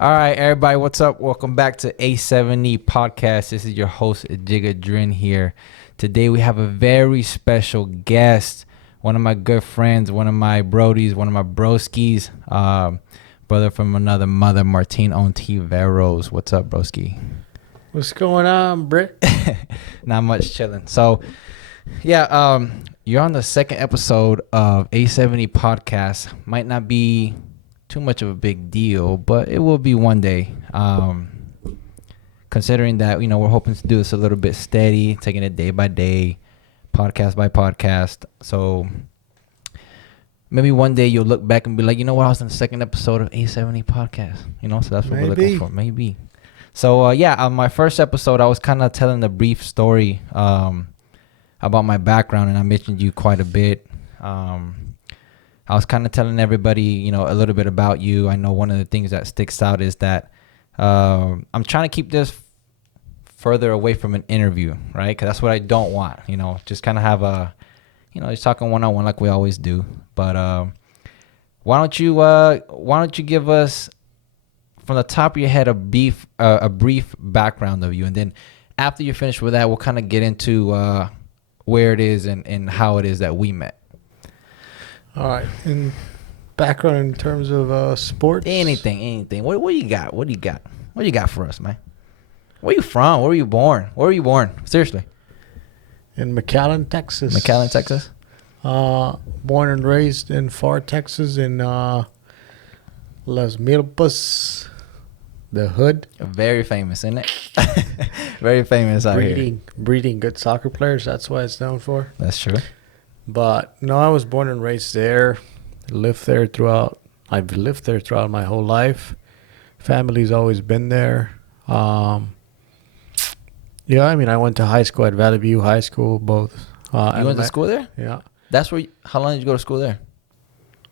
All right, everybody, what's up? Welcome back to A70 Podcast. This is your host, Jigga Drin here. Today we have a very special guest, one of my good friends, one of my brodies, one of my broskies, brother from another mother, Martin Ontiveros. What's up, broski? What's going on, Britt? Not much chilling. So, yeah, you're on the second episode of A70 Podcast. Might not be too much of a big deal, but it will be one day. Considering that, we're hoping to do this a little bit steady, taking it day by day, podcast by podcast. So maybe one day you'll look back and be like, you know what, I was in the second episode of A70 Podcast. So that's what we're looking for. Maybe. So, on my first episode, I was kind of telling a brief story about my background, and I mentioned you quite a bit. I was kind of telling everybody, a little bit about you. I know one of the things that sticks out is that I'm trying to keep this further away from an interview, right? Because that's what I don't want, just kind of have a, just talking one-on-one like we always do. But why don't you give us, from the top of your head, a brief background of you, and then after you're finished with that, we'll kind of get into where it is and how it is that we met. All right. In background in terms of sports? Anything. What you got? What do you got? What you got for us, man? Where you from? Where were you born? Seriously. In McAllen, Texas. Born and raised in Far, Texas, in Las Milpas, the hood. Very famous, isn't it? Very famous out here. Breeding good soccer players. That's what it's known for. That's true. But no, I was born and raised there. I've lived there throughout my whole life. Family's always been there. I went to high school at Valley View High School, both. You went to school there? Yeah. That's where. How long did you go to school there?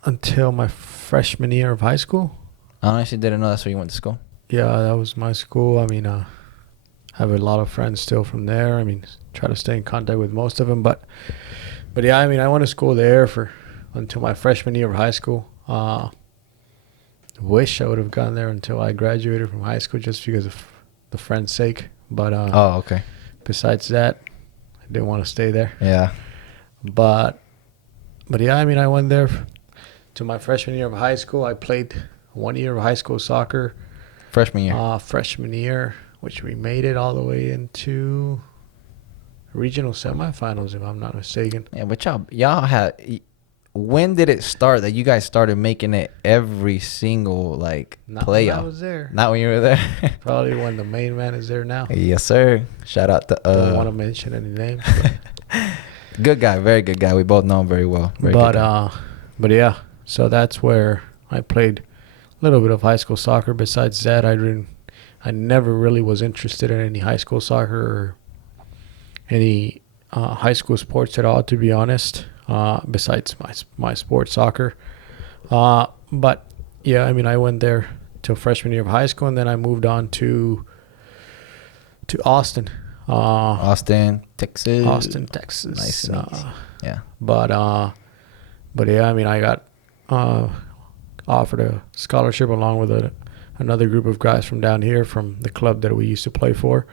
Until my freshman year of high school. I honestly didn't know that's where you went to school. Yeah, that was my school. I have a lot of friends still from there. Try to stay in contact with most of them, But yeah, I went to school there until my freshman year of high school. Wish I would have gone there until I graduated from high school just because of the friend's sake. But okay. Besides that, I didn't want to stay there. Yeah. But yeah, I went there to my freshman year of high school. I played 1 year of high school soccer. Freshman year. Freshman year, which we made it all the way into regional semifinals, if I'm not mistaken. Yeah, but y'all had. When did it start that you guys started making it every single Not playoff? when I was there. Not when you were there. Probably when the main man is there now. Yes, sir. Shout out to. Don't want to mention any names. Good guy, very good guy. We both know him very well. But yeah, so that's where I played a little bit of high school soccer. Besides that, I never really was interested in any high school soccer or any high school sports at all, to be honest. Besides my sports soccer. But yeah, I went there till freshman year of high school, and then I moved on to Austin. Austin, Texas. Nice and easy. Yeah. But yeah, I got offered a scholarship along with another group of guys from down here from the club that we used to play for,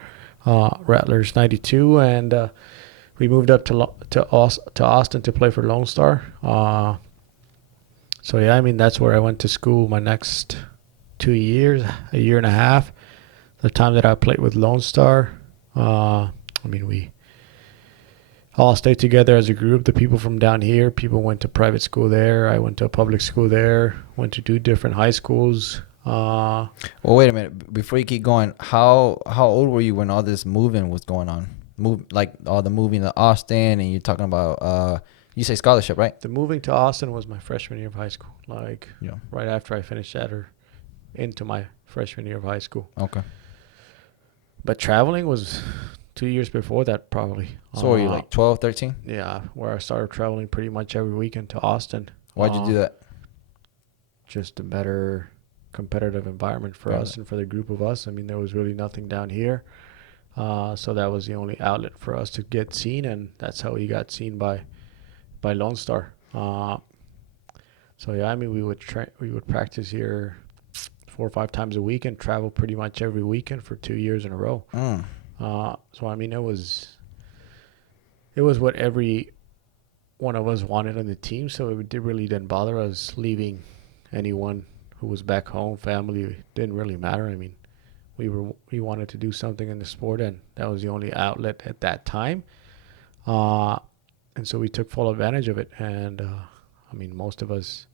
Rattlers 92, and we moved up to Austin to play for Lone Star. So yeah, that's where I went to school my next 2 years, a year and a half. The time that I played with Lone Star, we all stayed together as a group. The people from down here, people went to private school there. I went to a public school there. Went to 2 different high schools. Well, wait a minute. Before you keep going, how old were you when all this moving was going on? All the moving to Austin, and you're talking about you say scholarship, right? The moving to Austin was my freshman year of high school, right after I finished that or into my freshman year of high school. Okay. But traveling was 2 years before that, probably. So were you 12, 13? Yeah, where I started traveling pretty much every weekend to Austin. Why'd you do that? Just a better competitive environment for us and for the group of us. There was really nothing down here. So that was the only outlet for us to get seen, and that's how we got seen by Lone Star. So yeah, we would practice here 4 or 5 times a week and traveled pretty much every weekend for 2 years in a row. Mm. So I mean, it was what every one of us wanted on the team. So really didn't bother us leaving anyone who was back home. Family, it didn't really matter. I mean, we wanted to do something in the sport, and that was the only outlet at that time. And so we took full advantage of it. And I mean, most of us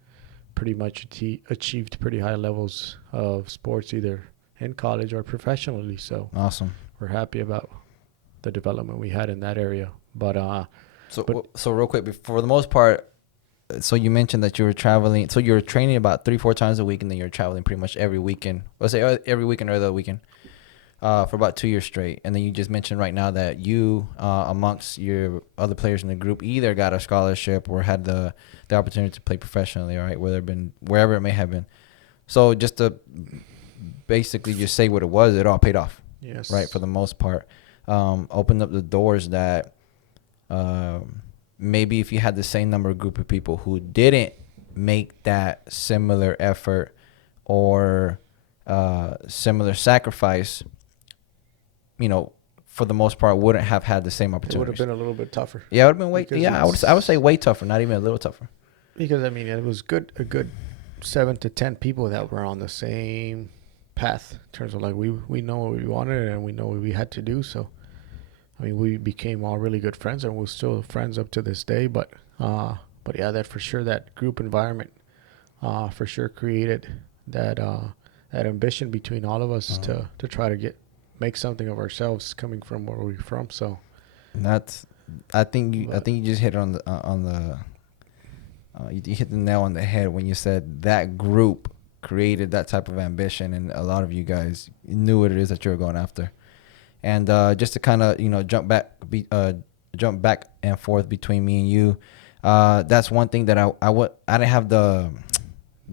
pretty much achieved pretty high levels of sports, either in college or professionally. So Awesome. we're happy about the development we had in that area. But So real quick, for the most part, so you mentioned that you were traveling. So you were training about 3-4 times a week, and then you're traveling pretty much every weekend. Let's say every weekend or the weekend, for about 2 years straight. And then you just mentioned right now that you, amongst your other players in the group, either got a scholarship or had the opportunity to play professionally, right? Wherever it may have been. So just to basically just say what it was, it all paid off. yes, Right, for the most part. Opened up the doors that maybe if you had the same number of group of people who didn't make that similar effort or similar sacrifice, for the most part, wouldn't have had the same it would have opportunities. been a little bit tougher. Yeah, it would have been way. Because Yeah, I would say way tougher, not even a little tougher. Because I mean, it was a good 7 to 10 people that were on the same path in terms of like we know what we wanted and we know what we had to do. So I mean, we became all really good friends, and we're still friends up to this day. But yeah, that for sure, that group environment for sure created that ambition between all of us to try to make something of ourselves, coming from where we're from. So And I think you just hit it you hit the nail on the head when you said that group created that type of ambition, and a lot of you guys knew what it is that you were going after. And just to kind of jump back and forth between me and you, that's one thing that I didn't have the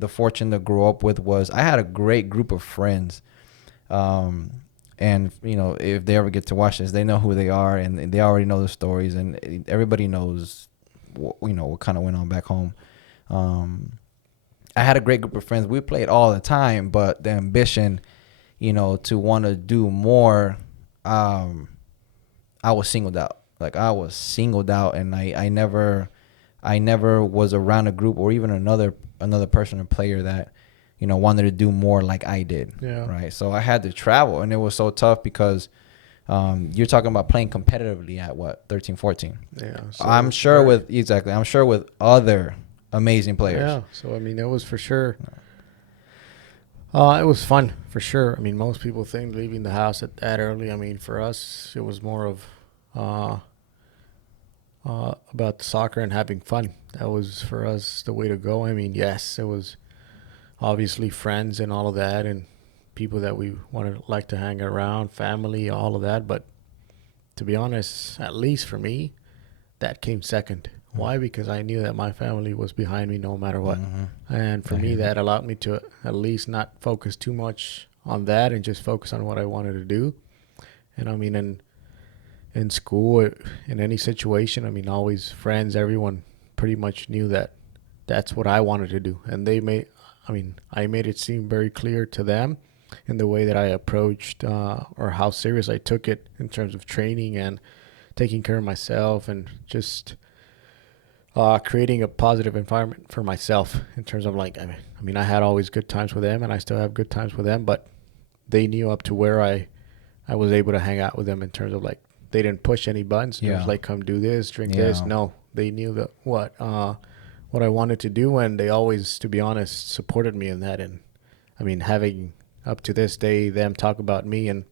fortune to grow up with. Was I had a great group of friends, and if they ever get to watch this, they know who they are, and they already know the stories, and everybody knows what kind of went on back home. I had a great group of friends. We played all the time, but the ambition, to want to do more. I was singled out. Like I was singled out, and I never was around a group or even another person or player that wanted to do more like I did. Yeah. Right. So I had to travel, and it was so tough because you're talking about playing competitively at what, 13, 14. yeah, so I'm sure with other amazing players. Yeah. So I mean, it was for sure. It was fun for sure. I mean, most people think leaving the house at that early. I mean, for us, it was more of about the soccer and having fun. That was for us the way to go. I mean, yes, it was obviously friends and all of that, and people that we like to hang around, family, all of that. But to be honest, at least for me, that came second. Why? Because I knew that my family was behind me no matter what. Mm-hmm. And for me, that allowed me to at least not focus too much on that and just focus on what I wanted to do. And I mean, in school, in any situation, I mean, always friends, everyone pretty much knew that that's what I wanted to do. And I made it seem very clear to them in the way that I approached or how serious I took it in terms of training and taking care of myself and just creating a positive environment for myself in terms of like, I mean, I had always good times with them, and I still have good times with them, but they knew up to where I was able to hang out with them in terms of like, they didn't push any buttons. It was like, come do this, drink this. No, they knew that what I wanted to do, and they always, to be honest, supported me in that. And I mean, having up to this day them talk about me and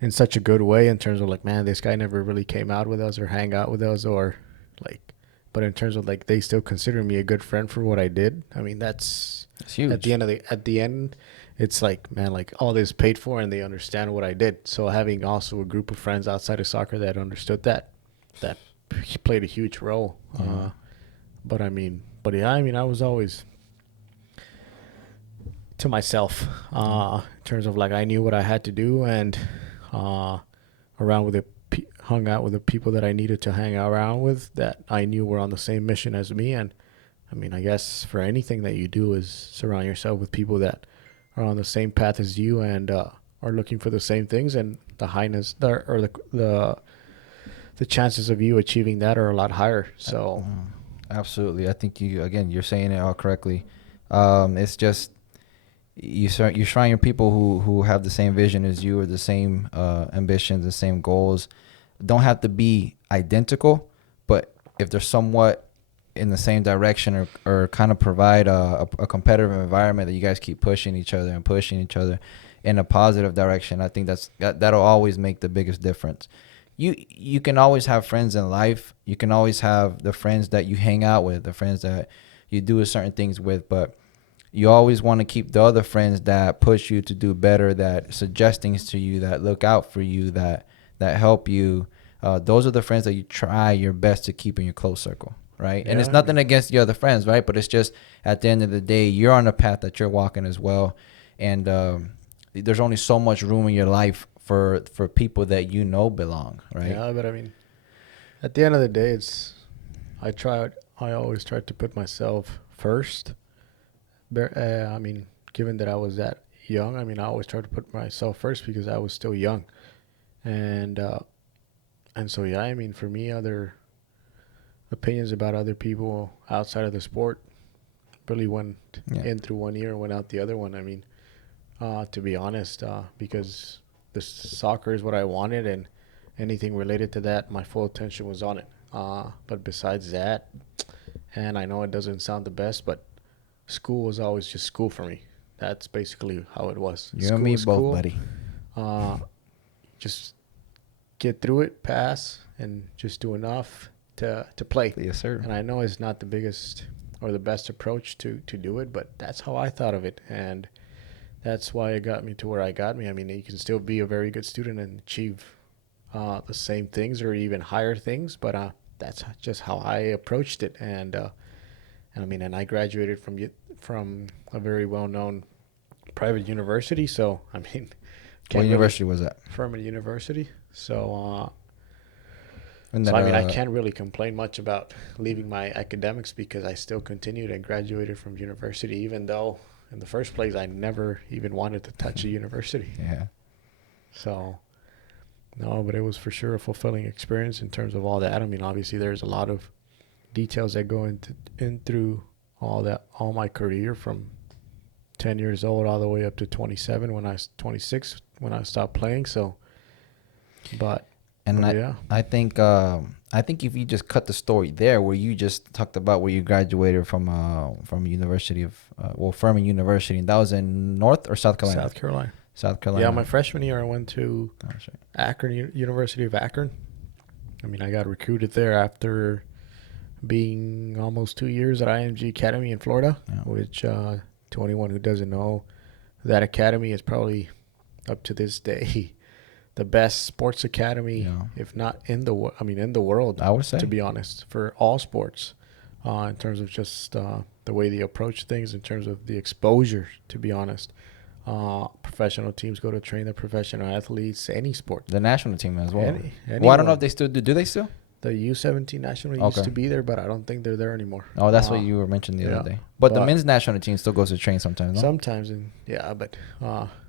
in such a good way in terms of like, man, this guy never really came out with us or hang out with us or like, but in terms of like, they still consider me a good friend for what I did. I mean, that's huge. At the end, it's like, man, like all this paid for, and they understand what I did. So having also a group of friends outside of soccer that understood that played a huge role. Mm-hmm. I was always to myself in terms of like, I knew what I had to do, and hung out with the people that I needed to hang around with that I knew were on the same mission as me. And I mean, I guess for anything that you do is surround yourself with people that are on the same path as you and are looking for the same things, and the highness the, or the chances of you achieving that are a lot higher. So Absolutely. I think you're saying it all correctly. It's just you're surrounding people who have the same vision as you, or the same ambitions, the same goals. Don't have to be identical, but if they're somewhat in the same direction, or kind of provide a competitive environment that you guys keep pushing each other in a positive direction, I think that'll always make the biggest difference. You can always have friends in life. You can always have the friends that you hang out with, the friends that you do certain things with, but you always want to keep the other friends that push you to do better, that suggest things to you, that look out for you, that help you. Those are the friends that you try your best to keep in your close circle, right? And it's nothing against the other friends, right? But it's just at the end of the day, you're on a path that you're walking as well, and there's only so much room in your life for people that you know belong, right? Yeah, but I mean, at the end of the day, I always tried to put myself first. I mean, given that I was that young, I mean, I always tried to put myself first because I was still young, and so yeah, I mean, for me, other opinions about other people outside of the sport really went in through one ear and went out the other one. I mean, to be honest, because the soccer is what I wanted, and anything related to that, my full attention was on it. But besides that, and I know it doesn't sound the best, but school was always just school for me. That's basically how it was. You School and me is both, cool. buddy. Just get through it, pass, and just do enough to play. Yes, sir. And I know it's not the biggest or the best approach to do it, but that's how I thought of it, and that's why it got me to where I got me. I mean, you can still be a very good student and achieve the same things or even higher things, but that's just how I approached it. And I mean, and I graduated from a very well-known private university, so I mean, What university was that? Furman University. So, And so that, I mean, I can't really complain much about leaving my academics because I still continued and graduated from university, even though in the first place I never even wanted to touch a university. Yeah. So, no, but it was for sure a fulfilling experience in terms of all that. I mean, obviously there's a lot of details that go in through all my career from 10 years old all the way up to 27 when I was 26 when I stopped playing. So, but yeah. I think if you just cut the story there, where you just talked about where you graduated from University of Furman University, and that was in North or South Carolina? South Carolina. Yeah, my freshman year I went to Akron, University of Akron. I mean, I got recruited there after being almost 2 years at IMG Academy in Florida, which to anyone who doesn't know, that academy is probably up to this day the best sports academy, if not in the world. I would say, to be honest, for all sports, in terms of just the way they approach things, in terms of the exposure. To be honest, professional teams go to train their professional athletes, any sport. The national team as well. Well, I don't know if they still do. Do they still? The U17 national used to be there, but I don't think they're there anymore. Oh, that's what you were mentioning the other day. But the men's national team still goes to train sometimes, no? Sometimes,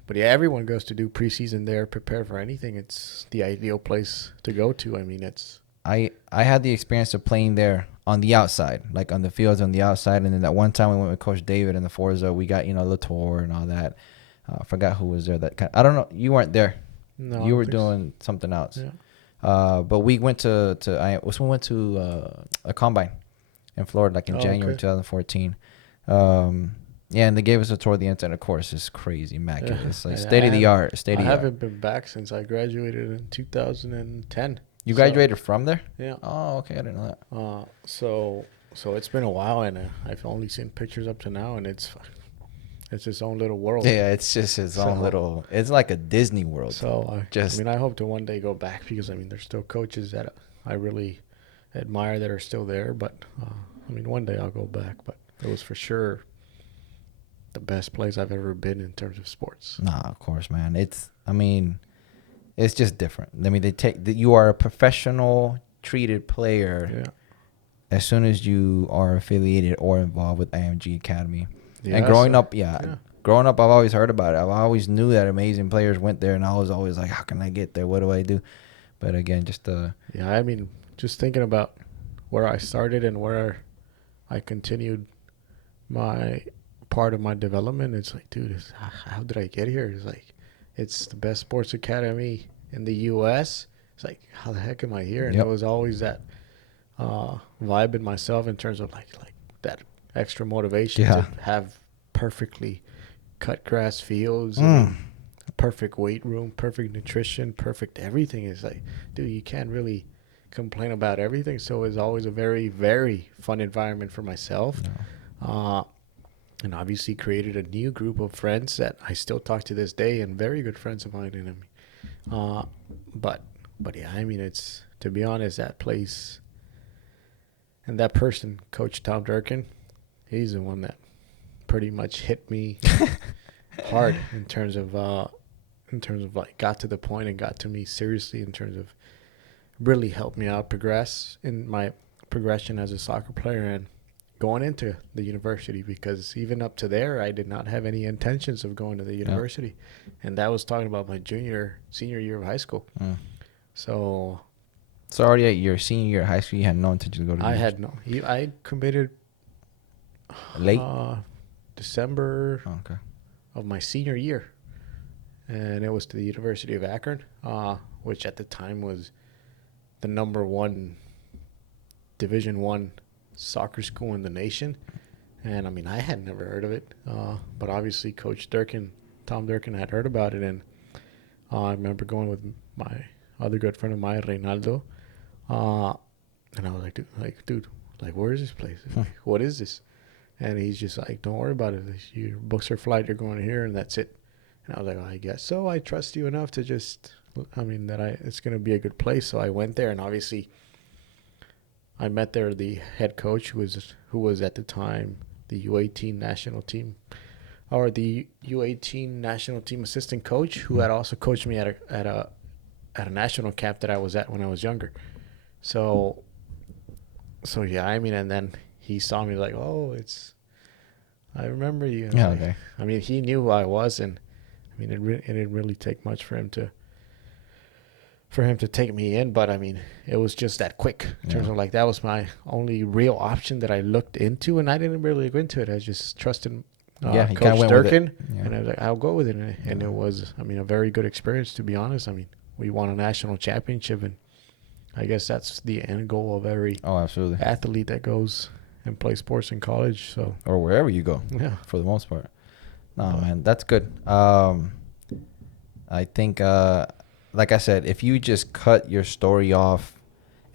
but yeah, everyone goes to do preseason there, prepare for anything. It's the ideal place to go to. I mean, it's... I had the experience of playing there on the outside, like on the fields on the outside. And then that one time we went with Coach David in the Forza, we got, Latour and all that. I forgot who was there. I don't know. You weren't there. No, you were doing something else. Yeah. But we went to a combine in Florida, like in January 2014. Yeah, and they gave us a tour of the inside. Of course, it's crazy, immaculate. Yeah. It's like state of the art. I haven't been back since I graduated in 2010. You graduated from there? Yeah. Oh, okay. I didn't know that. So it's been a while, and I've only seen pictures up to now, and it's its own little world. Yeah, it's just its own little. It's like a Disney World. So I hope to one day go back because there's still coaches that I really admire that are still there. But one day I'll go back. But it was for sure the best place I've ever been in terms of sports. Nah, of course, man. It's just different. You are a professional treated player as soon as you are affiliated or involved with IMG Academy. Yeah, and growing up, growing up, I've always heard about it. I've always knew that amazing players went there, and I was always like, how can I get there? What do I do? But again, just Yeah, I mean, just thinking about where I started and where I continued my part of my development, it's like, dude, how did I get here? It's like, it's the best sports academy in the U.S. It's like, how the heck am I here? And Yep. it was always that vibe in myself in terms of like that extra motivation Yeah. to have perfectly cut grass fields, Mm. perfect weight room, perfect nutrition, perfect everything. It's like, dude, you can't really complain about everything. So it's always a very, very fun environment for myself. No. And obviously created a new group of friends that I still talk to this day, and very good friends of mine. And I mean, but yeah, I mean, it's, to be honest, that place and that person, Coach Tom Durkin, he's the one that pretty much hit me hard in terms of like got to the point and got to me seriously in terms of really helped me out progress in my progression as a soccer player and going into the university, because even up to there I did not have any intentions of going to the university. And that was talking about my senior year of high school. So already at your senior year of high school, you had no intention to go to university. I committed Late? December Oh, okay. of my senior year, and it was to the University of Akron, which at the time was the number one Division I soccer school in the nation. And I mean, I had never heard of it, but obviously Coach Durkin, Tom Durkin, had heard about it. And I remember going with my other good friend of mine, Reynaldo, and I was like, dude, where is this place? Like, what is this? And he's just like, don't worry about it. Your books are flight, you're going here, and that's it. And I was like, well, I guess so. I trust you enough to just, it's going to be a good place. So I went there, and obviously I met there the head coach who was at the time the U18 national team, or the U18 national team assistant coach, who had also coached me at a national camp that I was at when I was younger. So yeah, I mean, and then he saw me like, oh, I remember you. Yeah, like, okay. I mean, he knew who I was, and I mean, it didn't really take much for him to take me in, but I mean, it was just that quick in terms of like, that was my only real option that I looked into, and I didn't really look into it. I just trusted Coach Durkin, and I was like, I'll go with it. And it was, I mean, a very good experience, to be honest. I mean, we won a national championship, and I guess that's the end goal of every absolutely athlete that goes and plays sports in college. So, or wherever you go, yeah, for the most part. No, man, that's good. I think, like I said, if you just cut your story off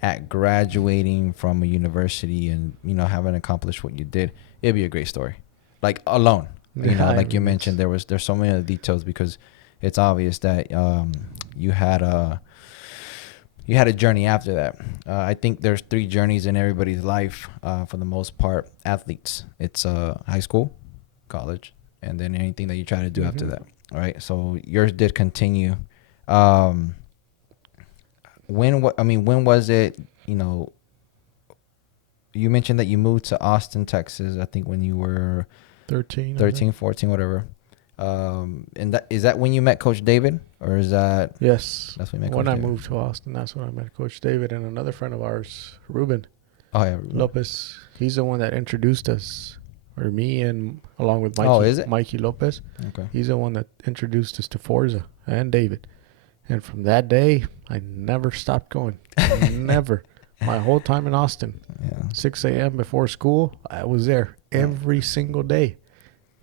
at graduating from a university and, having accomplished what you did, it'd be a great story. Like, alone. Like you mentioned, there's so many other details, because it's obvious that you had a journey after that. I think there's 3 journeys in everybody's life, for the most part, athletes. It's high school, college, and then anything that you try to do after that. All right. So yours did continue. When was it, you mentioned that you moved to Austin, Texas, I think when you were 13, 14, whatever. And is that when you met Coach David, or is that? Yes. That's when you met when Coach I David. moved to Austin, that's when I met Coach David and another friend of ours, Ruben Oh, yeah. Lopez. He's the one that introduced us, or me, and along with Mikey, Oh, is it? Mikey Lopez. Okay. He's the one that introduced us to Forza and David. And from that day, I never stopped going. Never. My whole time in Austin, Yeah. 6 a.m. before school, I was there every single day,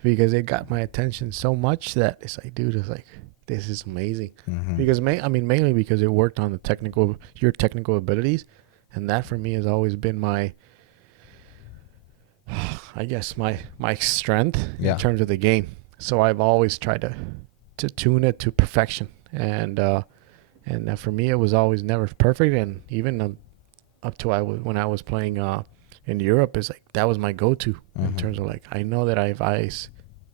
because it got my attention so much that it's like, dude, it's like, this is amazing. Mm-hmm. Because mainly because it worked on your technical abilities, and that for me has always been my, I guess my strength in terms of the game. So I've always tried to tune it to perfection, and for me it was always never perfect, and even up to when I was playing in Europe, is like that was my go-to in terms of like, I know that if I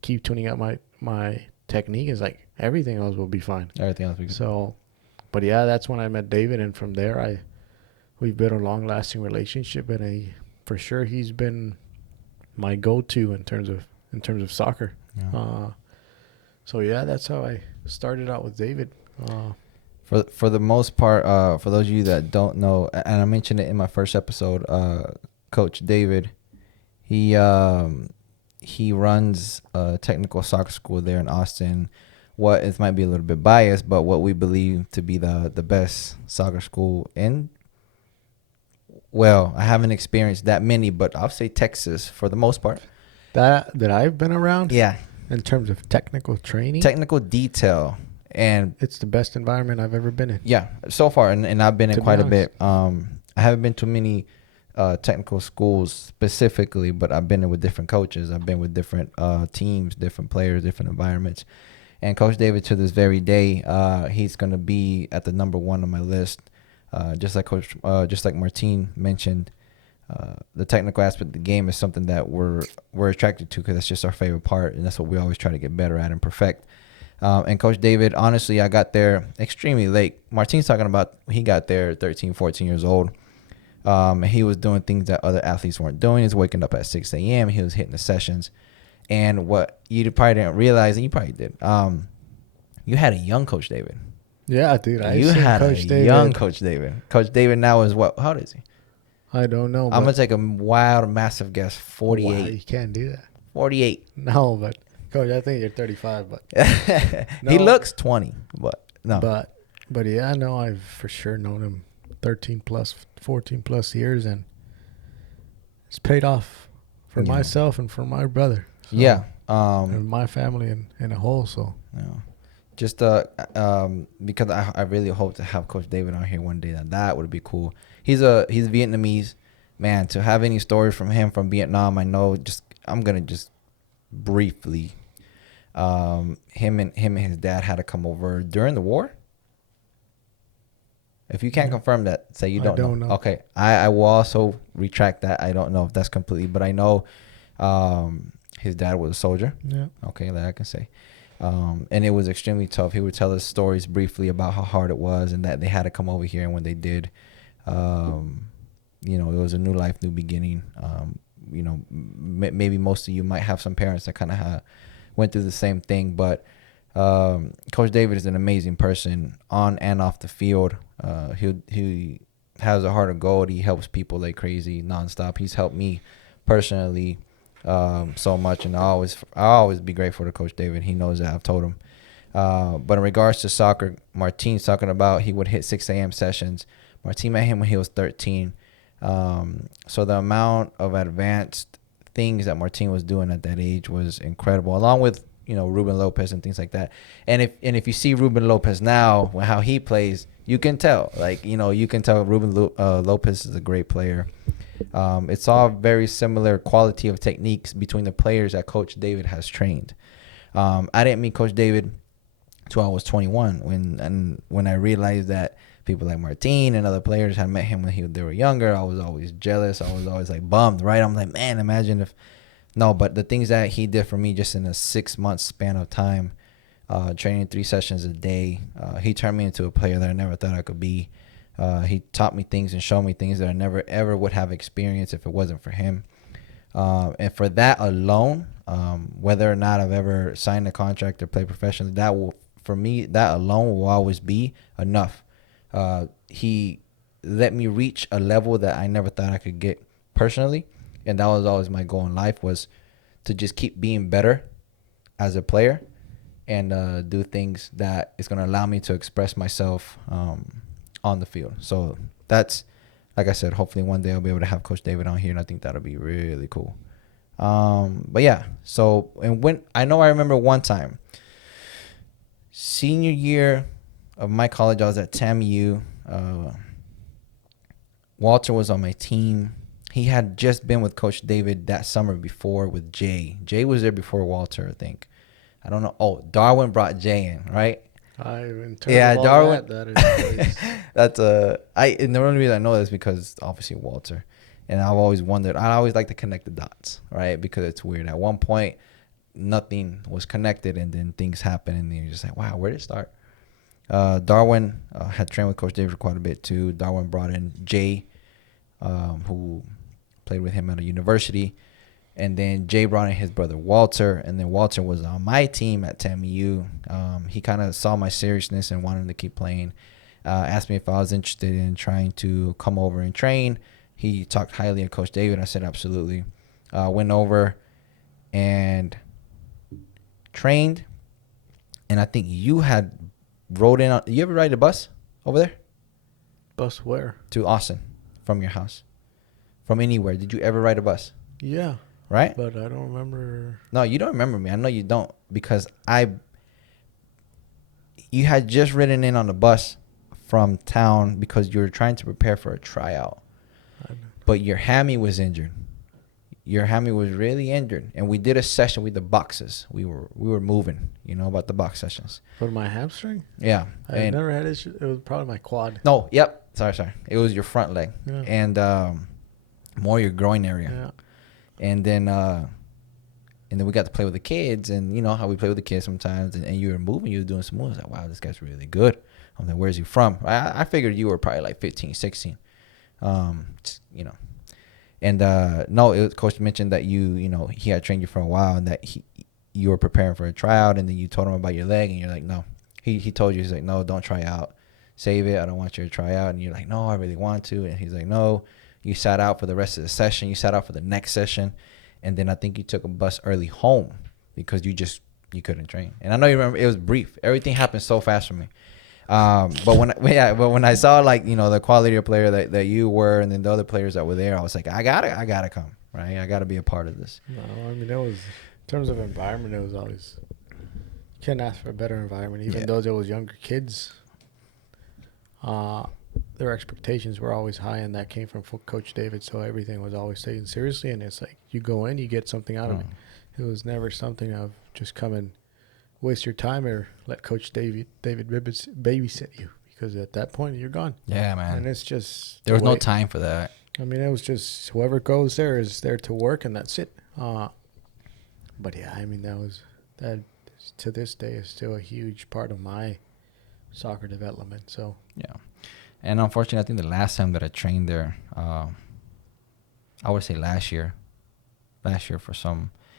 keep tuning up my technique, is like everything else will be fine. Everything else we can. So, but yeah, that's when I met David, and from there we've built a long-lasting relationship, and for sure he's been my go-to in terms of soccer. Yeah. So yeah, that's how I started out with David. For the most part, for those of you that don't know, and I mentioned it in my first episode, Coach David, he runs a technical soccer school there in Austin. What it might be a little bit biased, but what we believe to be the best soccer school in. Well, I haven't experienced that many, but I'll say Texas for the most part. That I've been around. Yeah, In terms of technical training, technical detail, and it's the best environment I've ever been in. yeah, so far, and I've been in To be quite a honest. bit. I haven't been to many technical schools specifically, but I've been in with different coaches. I've been with different teams, different players, different environments. And Coach David, to this very day, he's going to be at the number one on my list. Just like Martine mentioned, the technical aspect of the game is something that we're attracted to because that's just our favorite part, and that's what we always try to get better at and perfect. And Coach David, honestly, I got there extremely late. Martine's talking about he got there 13, 14 years old. He was doing things that other athletes weren't doing. He was waking up at 6 a.m. He was hitting the sessions. And what you probably didn't realize, and you probably did, you had a young Coach David. Yeah, dude. You had Coach a young Coach David. Coach David now is what? How old is he? I don't know. I'm going to take a wild, massive guess. 48. Wow, you can't do that. 48. No, but Coach, I think you're 35. But He No. looks 20, but no. but yeah, no, I've for sure known him 13 plus, 14 plus years, and it's paid off for Yeah. myself and for my brother. So, Yeah. and my family in a whole. So Yeah. Just because I really hope to have Coach David on here one day. That would be cool. He's Vietnamese, man. To have any stories from him from Vietnam, I know. I'm gonna just briefly. Him and his dad had to come over during the war. If you can't confirm that, say you don't know. Okay, I will also retract that. I don't know if that's completely, but I know his dad was a soldier. yeah. Okay, that I can say. And it was extremely tough. He would tell us stories briefly about how hard it was and that they had to come over here. And when they did, it was a new life, new beginning. Maybe most of you might have some parents that kind of went through the same thing. But Coach David is an amazing person on and off the field. He has a heart of gold. He helps people like crazy nonstop. He's helped me personally so much, and I always be grateful to Coach David. He knows that. I've told him. But in regards to soccer, Martine's talking about he would hit 6 a.m. sessions. Martine met him when he was 13. So the amount of advanced things that Martine was doing at that age was incredible, along with Ruben Lopez and things like that. And if you see Ruben Lopez now, how he plays, you can tell. You can tell Ruben Lopez is a great player. It's all very similar quality of techniques between the players that Coach David has trained. I didn't meet Coach David until I was 21 when I realized that people like Martine and other players had met him when they were younger. I was always jealous. I was always bummed, right? I'm like, man, imagine if. No, but the things that he did for me just in a 6-month span of time, training 3 sessions a day, he turned me into a player that I never thought I could be. He taught me things and showed me things that I never ever would have experienced if it wasn't for him. And for that alone, whether or not I've ever signed a contract or played professionally, that alone will always be enough. He let me reach a level that I never thought I could get personally, and that was always my goal in life, was to just keep being better as a player and do things that is going to allow me to express myself on the field. So that's, like I said, hopefully one day I'll be able to have Coach David on here, and I think that'll be really cool. But yeah, so, and I remember one time, senior year of my college, I was at TAMU. Walter was on my team. He had just been with Coach David that summer before with Jay. Jay was there before Walter, I think. I don't know. Oh, Darwin brought Jay in, right? Darwin. That's and the only reason I know this is because obviously Walter, and I've always wondered. I always like to connect the dots, right? Because it's weird. At one point, nothing was connected, and then things happen, and then you're just like, wow, where did it start? Darwin had trained with Coach David for quite a bit too. Darwin brought in Jay, who played with him at a university, And then Jay brought in his brother Walter, and then Walter was on my team at TAMU. He kind of saw my seriousness and wanted to keep playing. Asked me if I was interested in trying to come over and train. He talked highly of Coach David. I said absolutely. Went over and trained, and I think you had rode in. You ever ride the bus over there Bus where? to Austin from your house, from anywhere? Did you ever ride a bus? Yeah, Right? but I don't remember. No, you don't remember me. I know you don't, because you had just ridden in on the bus from town because you were trying to prepare for a tryout, but your hammy was injured. Your hammy was really injured, and we did a session with the boxes. We were moving, about the box sessions. For my hamstring? Yeah, I never had issue. It was probably my quad. No, yep. Sorry. It was your front leg, Yeah. and more your groin area. Yeah. And then we got to play with the kids, and you know how we play with the kids sometimes. And you were moving, you were doing some moves. Like, wow, this guy's really good. I'm like, where's he from? I figured you were probably like 15, 16. And Coach mentioned that he had trained you for a while, and that you were preparing for a tryout, and then you told him about your leg, and you're like, no. He told you, he's like, no, don't try out. Save it. I don't want you to try out. And you're like, no, I really want to. And he's like, no. You sat out for the rest of the session. You sat out for the next session. And then I think you took a bus early home because you couldn't train. And I know you remember, it was brief. Everything happened so fast for me. But when I saw the quality of player that you were, and then the other players that were there, I was like, I gotta come, right? I gotta be a part of this. No, I mean, it was, in terms of environment, it was always, you can't ask for a better environment. Even though there was younger kids, their expectations were always high, and that came from Coach David. So everything was always taken seriously, and it's like you go in, you get something out of it. It was never something of just come and waste your time or let Coach David babysit you, because at that point you're gone. Yeah, man. And it's just there was no time for that. I mean, it was just whoever goes there is there to work, and that's it. But yeah, I mean, that to this day is still a huge part of my soccer development. So yeah. And unfortunately, I think the last time that I trained there, I would say last year for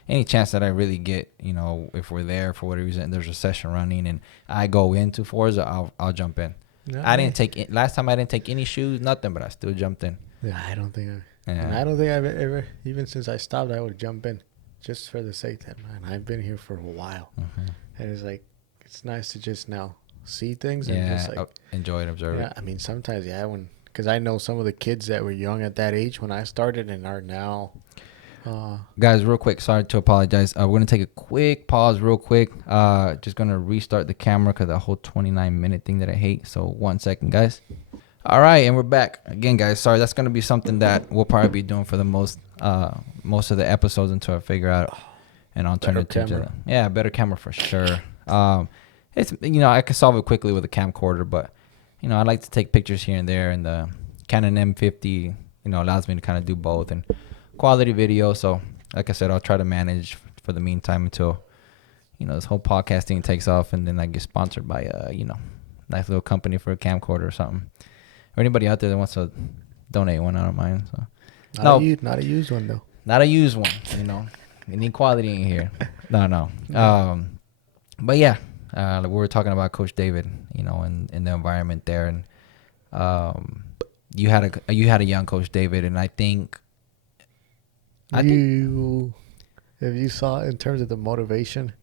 any chance that I really get, if we're there for whatever reason, there's a session running and I go into Forza, I'll jump in. No, last time I didn't take any shoes, nothing, but I still jumped in. Yeah, I don't think I've ever, even since I stopped, I would jump in just for the sake that, man, I've been here for a while. Mm-hmm. And it's like, it's nice to just now see things and just enjoy it, observe it. Yeah, I mean, sometimes, because I know some of the kids that were young at that age when I started and are now. Guys, real quick, sorry to apologize. We're going to take a quick pause real quick. Just going to restart the camera because that whole 29-minute thing that I hate. So 1 second, guys. All right, and we're back. Again, guys, sorry. That's going to be something that we'll probably be doing for the most of the episodes until I figure out an alternative to that. Yeah, better camera for sure. It's I can solve it quickly with a camcorder, but I like to take pictures here and there, and the Canon M50 allows me to kind of do both and quality video. So like I said, I'll try to manage for the meantime until this whole podcasting takes off, and then I get sponsored by nice little company for a camcorder or something, or anybody out there that wants to donate one. I don't mind. So not a used one though. Not a used one. We need quality in here. No. But yeah. We were talking about Coach David, in the environment there, and you had a young Coach David, and I think if you saw in terms of the motivation,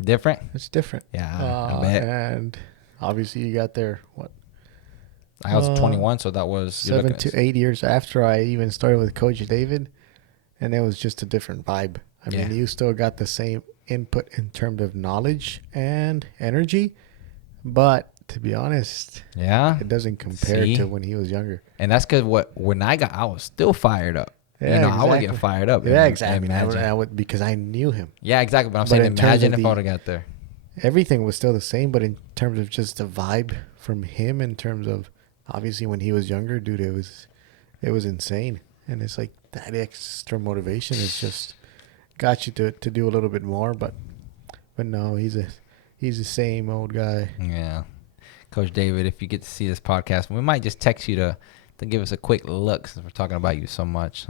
different. It's different. Yeah, I bet. And obviously, you got there. What? I was 21, so that was 7 to 8 years after I even started with Coach David, and it was just a different vibe. I mean, you still got the same input in terms of knowledge and energy, but to be honest, it doesn't compare to when he was younger. And that's because when I was still fired up. Yeah, exactly. I would get fired up. Yeah, exactly. I would, because I knew him. Yeah, exactly. But I'm saying, imagine if I would have got there. Everything was still the same, but in terms of just the vibe from him, in terms of obviously when he was younger, dude, it was insane. And it's like that extra motivation is just got you to do a little bit more, but no, he's the same old guy. Yeah, Coach David, if you get to see this podcast, we might just text you to give us a quick look since we're talking about you so much.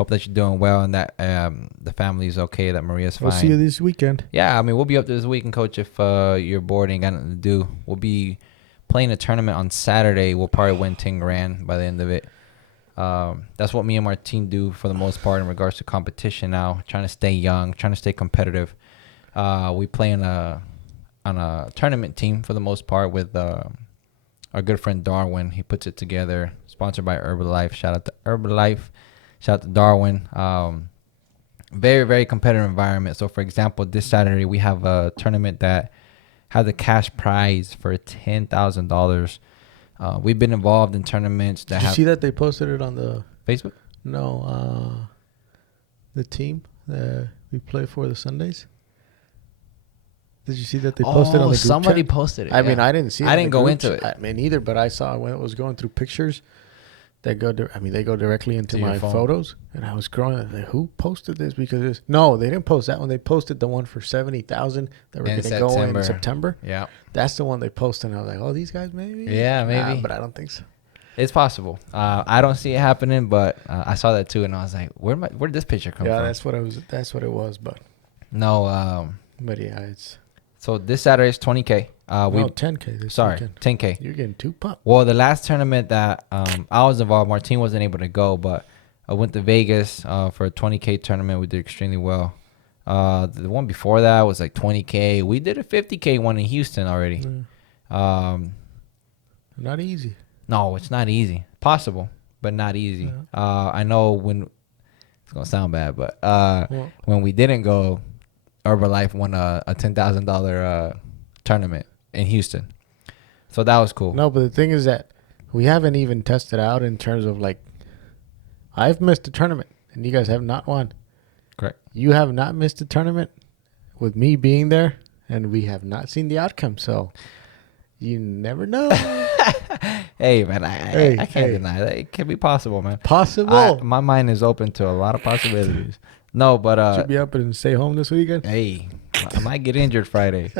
Hope that you're doing well and that the family is okay. That Maria's fine. We'll see you this weekend. Yeah, I mean, we'll be up there this weekend, Coach. If you're bored and got nothing to do, we'll be playing a tournament on Saturday. We'll probably win 10 grand by the end of it. That's what me and my team do for the most part in regards to competition now. Trying to stay young, trying to stay competitive. We play on a tournament team for the most part with our good friend Darwin. He puts it together. Sponsored by Herbalife. Shout out to Herbalife. Shout out to Darwin. Very, very competitive environment. So, for example, this Saturday we have a tournament that has a cash prize for $10,000. We've been involved in tournaments that Did you see that they posted it on the Facebook? No, the team that we play for the Sundays. Did you see that they posted on the group somebody chat? posted it. I mean, I didn't see it. I in didn't the go group into it. chat. I mean, either, but I saw when it was going through pictures that go. They go directly into To your my phone. photos, and I was scrolling. I was like, who posted this? Because no, they didn't post that one. They posted the one for 70,000 that were In going to go in September. September. Yeah, That's the one they posted. And I was like, oh, these guys maybe. Yeah, maybe. Nah, but I don't think so. it's possible. I don't see it happening, but I saw that too, and I was like, where did this picture come Yeah, from? that's what I was. That's what it was. No. But yeah, it's So this Saturday is 20K. no 10K. This Sorry, weekend. 10K. You're getting 2 pop. Well, the last tournament that I was involved, Martin wasn't able to go, but I went to Vegas for a 20K tournament. We did extremely well. The one before that was like 20K. We did a 50K one in Houston already. Not easy. No, it's not easy. Possible, but not easy. Yeah. I know when it's gonna sound bad, but Well, when we didn't go, Herbalife won a $10,000 tournament in Houston, so that was cool. no, but the thing is that we haven't even tested out in terms of like, I've missed a tournament and you guys have not won. Correct. You have not missed a tournament with me being there, and we have not seen the outcome. So you never know. Hey man, I can't Hey. deny that it can be possible, man. Possible. My mind is open to a lot of possibilities. No, but Should be up and stay home this weekend. hey, I might get injured Friday.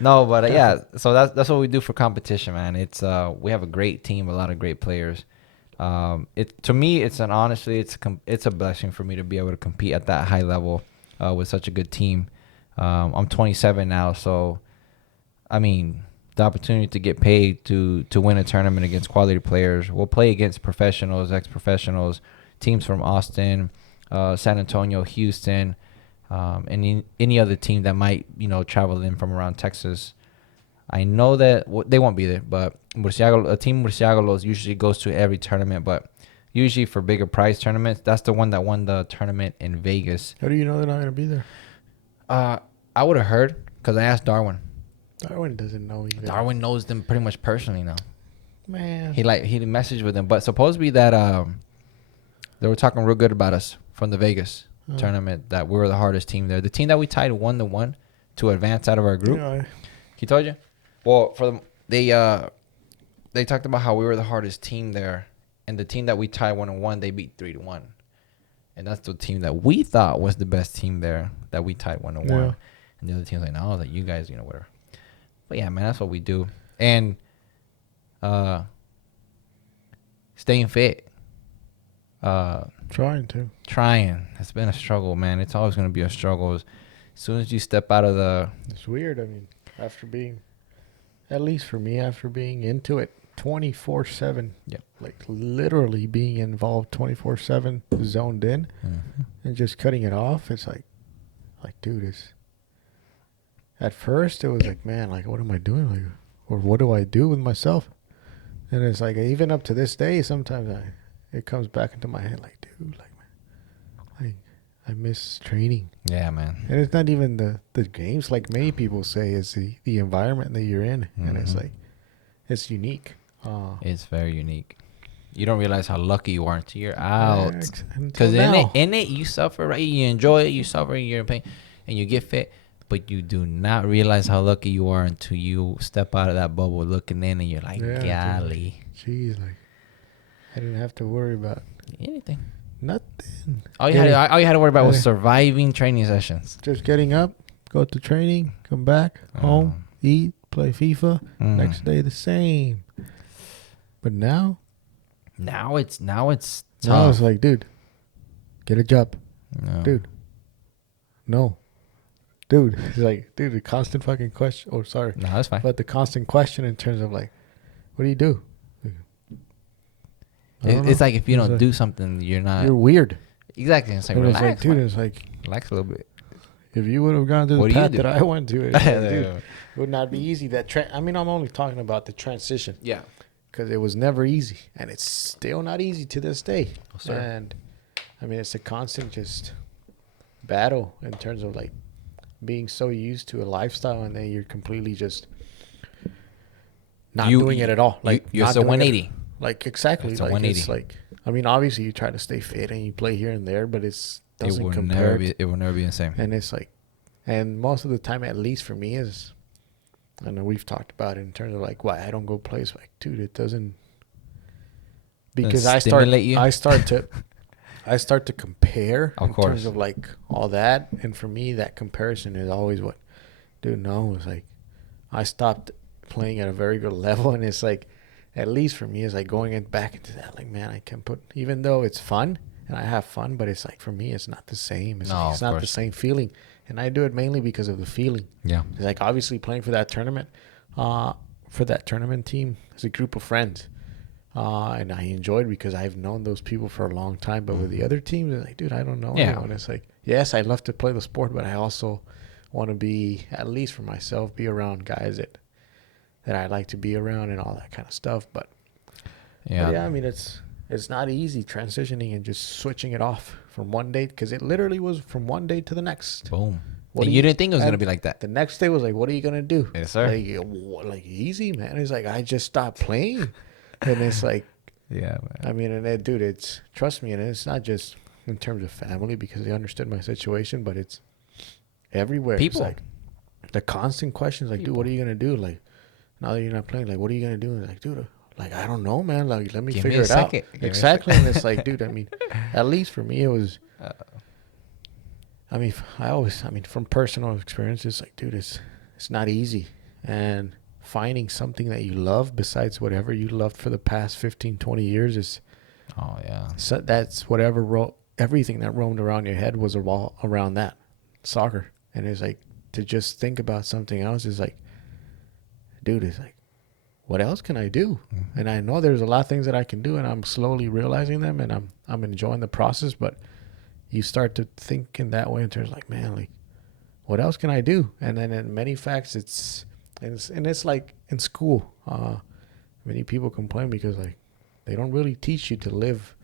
No, but yeah. So that's what we do for competition, man. It's we have a great team, a lot of great players. It to me, it's a blessing for me to be able to compete at that high level with such a good team. I'm 27 now, so I mean the opportunity to get paid to win a tournament against quality players. We'll play against professionals, ex-professionals, teams from Austin, San Antonio, Houston, and any other team that might travel in from around Texas. I know that they won't be there, but Team Murciélagos usually goes to every tournament, but usually for bigger prize tournaments, that's the one that won the tournament in Vegas. How do you know they're not going to be there? I would have heard because I asked Darwin. Darwin doesn't know either. Darwin knows them pretty much personally now. Man. He messaged with them, but supposedly that they were talking real good about us from the Vegas tournament, that we were the hardest team there. The team that we tied 1-1 to advance out of our group. Yeah, He told you? Well, they talked about how we were the hardest team there, and the team that we tied 1-1, they beat 3-1, and that's the team that we thought was the best team there that we tied 1-1. Yeah. And the other team's like, no, like you guys, whatever. But yeah, man, that's what we do, and staying fit. trying to. Trying. It's been a struggle, man. It's always gonna be a struggle. As soon as you step out of the It's weird. I mean, at least for me, after being into it 24/7, Yep. like literally being involved 24/7, zoned in, and just cutting it off, it's like, dude, at first it was like, man, like, what am I doing? Like, or what do I do with myself? And it's like, even up to this day, sometimes it comes back into my head, like, dude, like, I miss training. yeah, man. And it's not even the games, like many people say, it's the environment that you're in. And it's like, it's unique. It's very unique. You don't realize how lucky you are until you're out. Until Because now. in it, you suffer, right? You enjoy it, you suffer, you're in pain, and you get fit. But you do not realize how lucky you are until you step out of that bubble looking in and you're like, Yeah, golly. Jeez, like, I didn't have to worry about Anything. nothing. All you had to worry about was surviving training sessions. Just getting up, go to training, come back, home, eat, play FIFA. Next day the same. But now Now it's it's tough. like, dude, Get a job, No. dude. No, dude. It's like, dude, the constant fucking question. Oh, sorry, No, that's fine. but the constant question in terms of like, what do you do? I don't It's know. like if you It's don't like, do something, you're not. you're weird. Exactly. It's like And relax. it's like, dude, man. it's like, Relax a little bit. if you would have gone through What the do you path do? that I went to, it's like, dude, it would not be easy. I mean, I'm only talking about the transition Yeah. because it was never easy, and it's still not easy to this day. Oh, sir. And I mean, it's a constant just battle in terms of like being so used to a lifestyle, and then you're completely just not doing it at all. Like you're not so doing it. 180. Like exactly. It's a Like 180. it's like, I mean, obviously you try to stay fit and you play here and there, but it's It doesn't will compare. never be. It will never be the same. And it's like, and most of the time, at least for me, is, I know we've talked about it in terms of like why I don't go play. It's like, dude, it doesn't, because stimulate you? I start to compare Of in course. terms of like all that, and for me, that comparison is always what, dude. No, it's like I stopped playing at a very good level, and it's like, at least for me, it's like going back into that. Like, man, I can put, even though it's fun and I have fun, but it's like for me, it's not the same. It's, No, like, it's of not the course. same feeling, and I do it mainly because of the feeling. Yeah. It's like obviously playing for that tournament, for that tournament team, as a group of friends. And I enjoyed because I've known those people for a long time. But with the other teams, it's like, dude, I don't know Yeah. anyone. It's like, yes, I love to play the sport, but I also want to be, at least for myself, be around guys that I like to be around and all that kind of stuff. But yeah, I mean, it's not easy transitioning and just switching it off from one day, because it literally was from one day to the next. Boom. What And do you didn't think it was gonna and be like that. The next day was like, what are you gonna do? Yes, sir. Like easy, man. It's like I just stopped playing, and it's like, Yeah, man. I mean, and dude, it's, trust me, and it's not just in terms of family because they understood my situation, but it's everywhere. People. It's like the constant questions, like, dude, what are you gonna do? Like, now that you're not playing, like, what are you gonna do? And like, dude, like, I don't know, man. Like, let me Give me figure a it out. second. Give me a Exactly, and it's like, dude, I mean, at least for me, it was. I mean, from personal experience, it's like, dude, it's not easy, and finding something that you love besides whatever you loved for the past 15, 20 years is. Oh yeah. So that's whatever everything that roamed around your head was around that soccer, and it's like to just think about something else is like, dude, it's like, what else can I do? Mm-hmm. And I know there's a lot of things that I can do, and I'm slowly realizing them, and I'm enjoying the process. But you start to think in that way in terms of like, man, like, what else can I do? And then in many facts, it's like in school, many people complain because like they don't really teach you to live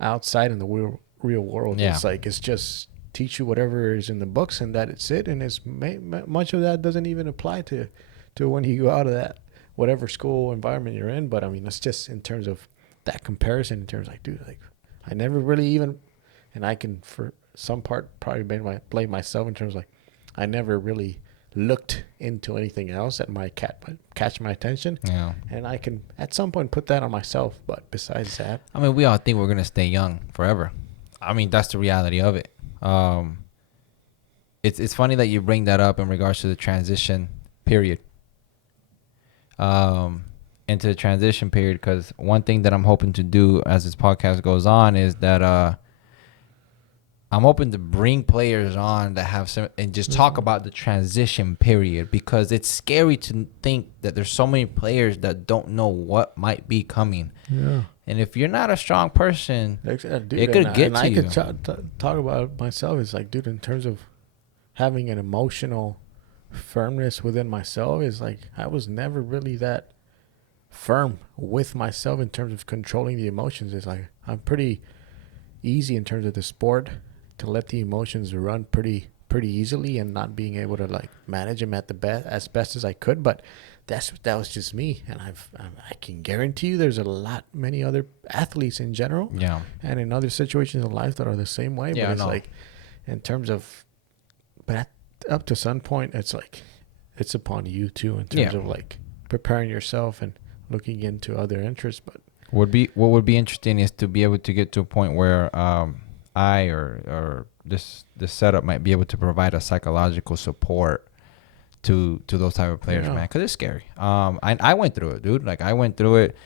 outside in the real world. Yeah. It's like, it's just teach you whatever is in the books, and that it's it. And it's much of that doesn't even apply to when you go out of that whatever school environment you're in. But I mean, it's just in terms of that comparison, in terms of like, dude, like, I never really even, and I can for some part probably blame myself in terms of like, I never really looked into anything else that might catch my attention. Yeah. And I can at some point put that on myself. But besides that, I mean, we all think we're gonna stay young forever. I mean, that's the reality of it. It's funny that you bring that up in regards to the transition period. Into the transition period, because one thing that I'm hoping to do as this podcast goes on is that I'm hoping to bring players on that have some and just talk about the transition period, because it's scary to think that there's so many players that don't know what might be coming. yeah. And if you're not a strong person, Dude, it could get and to I you. could talk about it myself. It's like, dude, in terms of having an emotional firmness within myself, is like I was never really that firm with myself in terms of controlling the emotions. It's like I'm pretty easy in terms of the sport to let the emotions run pretty easily, and not being able to like manage them at the best as best as I could. But that was just me, and I can guarantee you there's many other athletes in general, Yeah. and in other situations in life that are the same way. Yeah, But it's I know. like, in terms of, but up to some point, it's like, it's upon you too in terms Yeah. of like preparing yourself and looking into other interests. But What would be interesting is to be able to get to a point where I or this setup might be able to provide a psychological support to those type of players, Yeah. man, because it's scary. I went through it, dude. Like I went through it.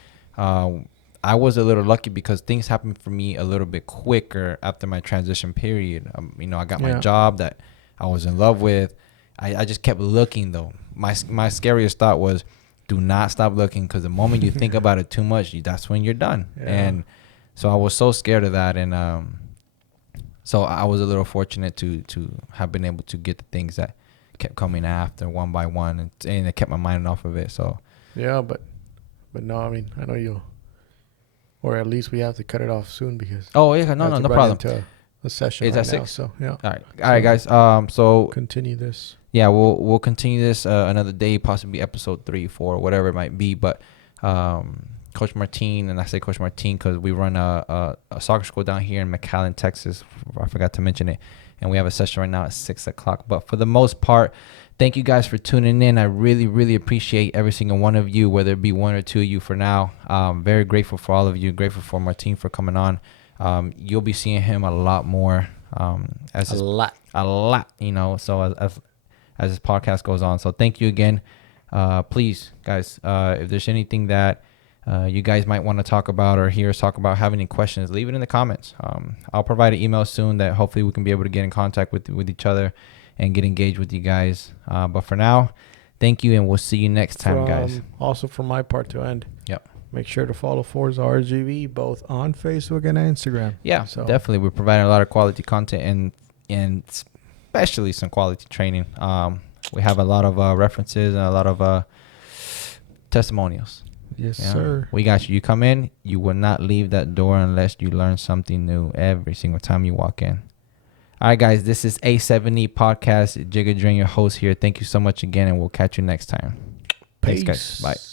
I was a little lucky because things happened for me a little bit quicker after my transition period. You know, I got my job that I was in love with. I just kept looking though. My scariest thought was, do not stop looking, because the moment you think about it too much, that's when you're done. Yeah. And so I was so scared of that, and so I was a little fortunate to have been able to get the things that kept coming after one by one, and it kept my mind off of it. So yeah, but no, I mean, I know you'll, or at least we have to cut it off soon because no problem. Into a session is right that now, 6? so yeah. All right, guys. So continue this. Yeah, we'll continue this another day, possibly episode 3, 4, whatever it might be. But Coach Martin, and I say Coach Martin because we run a soccer school down here in McAllen, Texas. I forgot to mention it. And we have a session right now at 6 o'clock. But for the most part, thank you guys for tuning in. I really, really appreciate every single one of you, whether it be one or two of you for now. Very grateful for all of you. Grateful for Martin for coming on. You'll be seeing him a lot more. A lot, you know, so as this podcast goes on. So thank you again. Please, guys, if there's anything that you guys might want to talk about or hear us talk about, have any questions, leave it in the comments. I'll provide an email soon that hopefully we can be able to get in contact with each other and get engaged with you guys. But for now, thank you, and we'll see you next time, guys. Also, from my part to end. Yep. Make sure to follow Forza RGV both on Facebook and Instagram. Yeah, so definitely. We're providing a lot of quality content and especially some quality training. We have a lot of references and a lot of testimonials. Yes, sir. We got you. You come in, you will not leave that door unless you learn something new every single time you walk in. All right, guys, this is A7E Podcast. Jigga Drain, your host here. Thank you so much again, and we'll catch you next time. Peace. Thanks, guys. Bye.